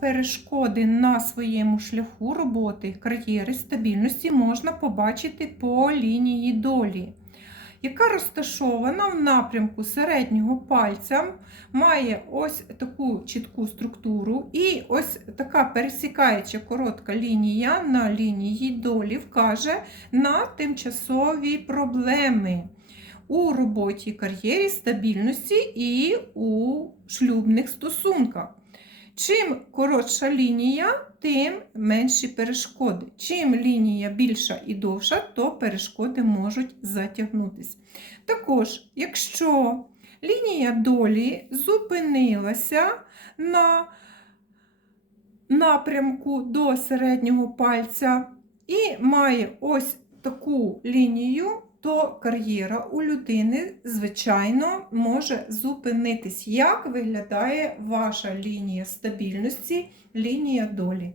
перешкоди на своєму шляху роботи, кар'єри, стабільності можна побачити по лінії долі, яка розташована в напрямку середнього пальця, має ось таку чітку структуру, і ось така пересікаюча коротка лінія на лінії долі вкаже на тимчасові проблеми у роботі, кар'єрі, стабільності і у шлюбних стосунках. Чим коротша лінія, тим менші перешкоди. Чим лінія більша і довша, то перешкоди можуть затягнутися. Також, якщо лінія долі зупинилася на напрямку до середнього пальця і має ось таку лінію, то кар'єра у людини, звичайно, може зупинитись. Як виглядає ваша лінія стабільності, лінія долі?